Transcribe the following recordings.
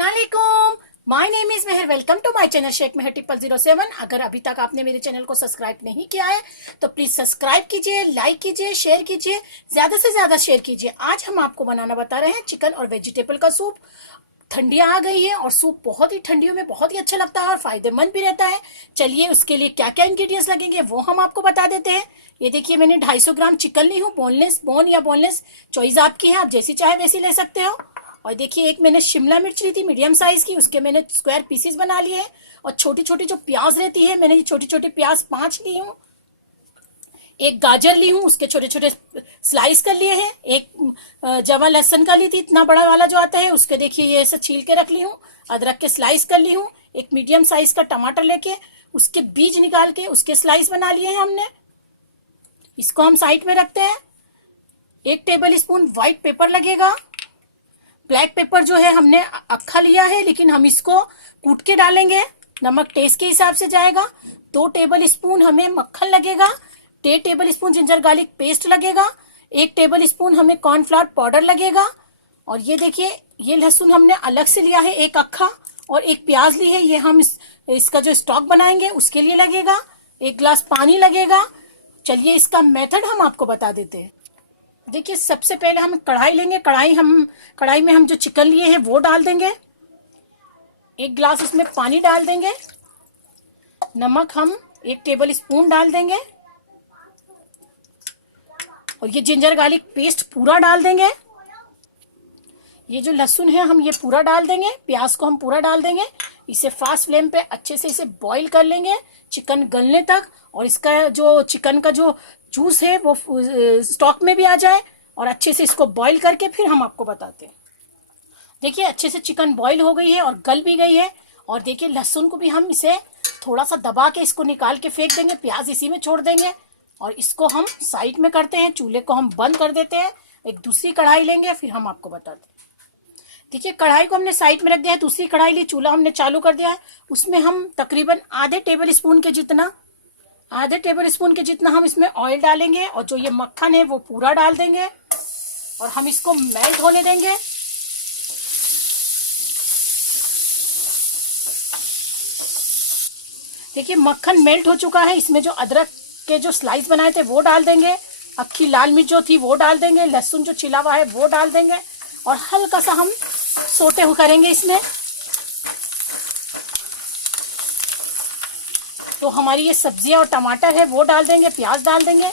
अस्सलामुअलैकुम, my name is Mehar. Welcome to my channel Sheikh Mehar 0007। अगर अभी तक आपने मेरे चैनल को सब्सक्राइब नहीं किया है तो प्लीज सब्सक्राइब कीजिए, लाइक कीजिए, शेयर कीजिए, ज्यादा से ज्यादा शेयर कीजिए। आज हम आपको बनाना बता रहे हैं चिकन और वेजिटेबल का सूप। ठंडियां आ गई है और सूप बहुत ही ठंडियों में बहुत ही अच्छा लगता है और फायदेमंद भी रहता है। चलिए उसके लिए क्या क्या इंग्रेडिएंट्स लगेंगे वो हम आपको बता देते हैं। ये देखिए, मैंने 250 ग्राम चिकन ली हूँ। बोन या बोनलेस चॉइस आपकी है, आप जैसी चाहे वैसी ले सकते हो। और देखिए, एक मैंने शिमला मिर्च ली थी मीडियम साइज की, उसके मैंने स्क्वायर पीसेस बना लिए हैं। और छोटी छोटी जो प्याज रहती है, मैंने ये छोटी छोटी प्याज 5 ली हूँ। एक गाजर ली हूँ, उसके छोटे छोटे स्लाइस कर लिए हैं। एक जवा लहसुन का ली थी, इतना बड़ा वाला जो आता है, उसके देखिए ये ऐसे छील के रख ली हूँ। अदरक के स्लाइस कर ली हूँ। एक मीडियम साइज का टमाटर लेके उसके बीज निकाल के उसके स्लाइस बना लिए हैं हमने। इसको हम साइड में रखते हैं। 1 टेबल स्पून व्हाइट पेपर लगेगा। ब्लैक पेपर जो है हमने अक्खा लिया है, लेकिन हम इसको कूट के डालेंगे। नमक टेस्ट के हिसाब से जाएगा। 2 टेबल स्पून हमें मक्खन लगेगा। 1.5 table spoon ginger garlic paste लगेगा। 1 टेबल स्पून हमें कॉर्नफ्लावर पाउडर लगेगा। और ये देखिए, ये लहसुन हमने अलग से लिया है, एक अक्खा। और एक प्याज ली है, ये हम इसका जो स्टॉक बनाएंगे उसके लिए लगेगा। 1 गिलास पानी लगेगा। चलिए इसका मेथड हम आपको बता देते हैं। देखिए, सबसे पहले हम कढ़ाई लेंगे। कढ़ाई में हम जो चिकन लिए हैं वो डाल देंगे। 1 गिलास उसमें पानी डाल देंगे। नमक हम 1 टेबल स्पून डाल देंगे। और ये जिंजर गार्लिक पेस्ट पूरा डाल देंगे। ये जो लहसुन है हम ये पूरा डाल देंगे। प्याज को हम पूरा डाल देंगे। इसे फास्ट फ्लेम पे अच्छे से इसे बॉईल कर लेंगे चिकन गलने तक। और इसका जो चिकन का जो जूस है वो स्टॉक में भी आ जाए। और अच्छे से इसको बॉईल करके फिर हम आपको बताते हैं। देखिए, अच्छे से चिकन बॉईल हो गई है और गल भी गई है। और देखिए, लहसुन को भी हम इसे थोड़ा सा दबा के इसको निकाल के फेंक देंगे। प्याज इसी में छोड़ देंगे और इसको हम साइड में करते हैं। चूल्हे को हम बंद कर देते हैं। एक दूसरी कढ़ाई लेंगे, फिर हम आपको बताते हैं। देखिए, कढ़ाई को हमने साइड में रख दिया है। दूसरी कढ़ाई ली, चूल्हा हमने चालू कर दिया है। उसमें हम तकरीबन आधे टेबल स्पून के जितना हम इसमें ऑयल डालेंगे। और जो ये मक्खन है वो पूरा डाल देंगे और हम इसको मेल्ट होने देंगे। देखिए, मक्खन मेल्ट हो चुका है। इसमें जो अदरक के जो स्लाइस बनाए थे वो डाल देंगे। अक्खी लाल मिर्च जो थी वो डाल देंगे। लहसुन जो छिला हुआ है वो डाल देंगे। और हल्का सा हम सोटे करेंगे इसमें। तो हमारी ये सब्जियां और टमाटर है वो डाल देंगे, प्याज डाल देंगे।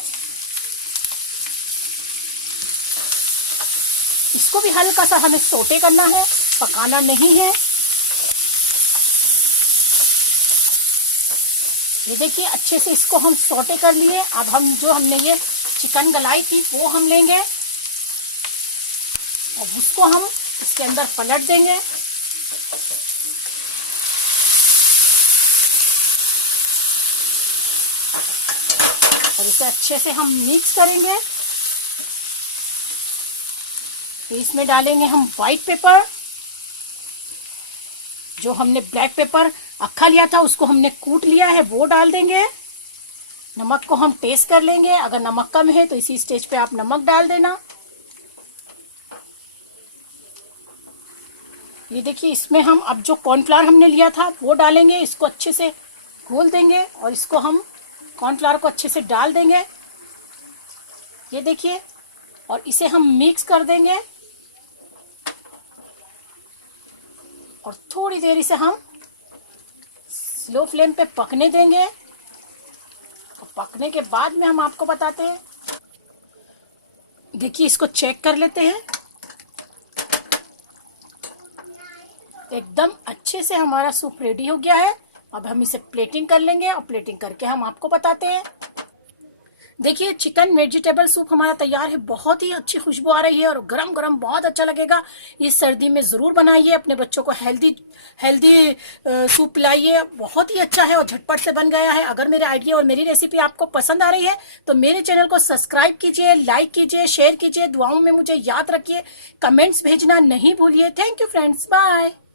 इसको भी हल्का सा हमें सोटे करना है, पकाना नहीं है। ये देखिए, अच्छे से इसको हम सोटे कर लिए। अब हम जो हमने ये चिकन गलाई थी वो हम लेंगे और उसको हम इसके अंदर पलट देंगे। और इसे अच्छे से हम मिक्स करेंगे। तो इसमें डालेंगे हम व्हाइट पेपर। जो हमने ब्लैक पेपर अक्खा लिया था उसको हमने कूट लिया है वो डाल देंगे। नमक को हम टेस्ट कर लेंगे। अगर नमक कम है तो इसी स्टेज पे आप नमक डाल देना। ये देखिए, इसमें हम अब जो कॉर्नफ्लावर हमने लिया था वो डालेंगे। इसको अच्छे से घोल देंगे और इसको हम कॉर्नफ्लावर को अच्छे से डाल देंगे। ये देखिए, और इसे हम मिक्स कर देंगे और थोड़ी देर इसे हम स्लो फ्लेम पे पकने देंगे। और पकने के बाद में हम आपको बताते हैं। देखिए, इसको चेक कर लेते हैं। एकदम अच्छे से हमारा सूप रेडी हो गया है। अब हम इसे प्लेटिंग कर लेंगे और प्लेटिंग करके हम आपको बताते हैं। देखिए, चिकन वेजिटेबल सूप हमारा तैयार है। बहुत ही अच्छी खुशबू आ रही है और गरम गरम बहुत अच्छा लगेगा। इस सर्दी में ज़रूर बनाइए, अपने बच्चों को हेल्दी सूप पिलाइए। बहुत ही अच्छा है और झटपट से बन गया है। अगर मेरे आइडिया और मेरी रेसिपी आपको पसंद आ रही है तो मेरे चैनल को सब्सक्राइब कीजिए, लाइक कीजिए, शेयर कीजिए। दुआओं में मुझे याद रखिए, कमेंट्स भेजना नहीं भूलिए। Thank you friends, bye.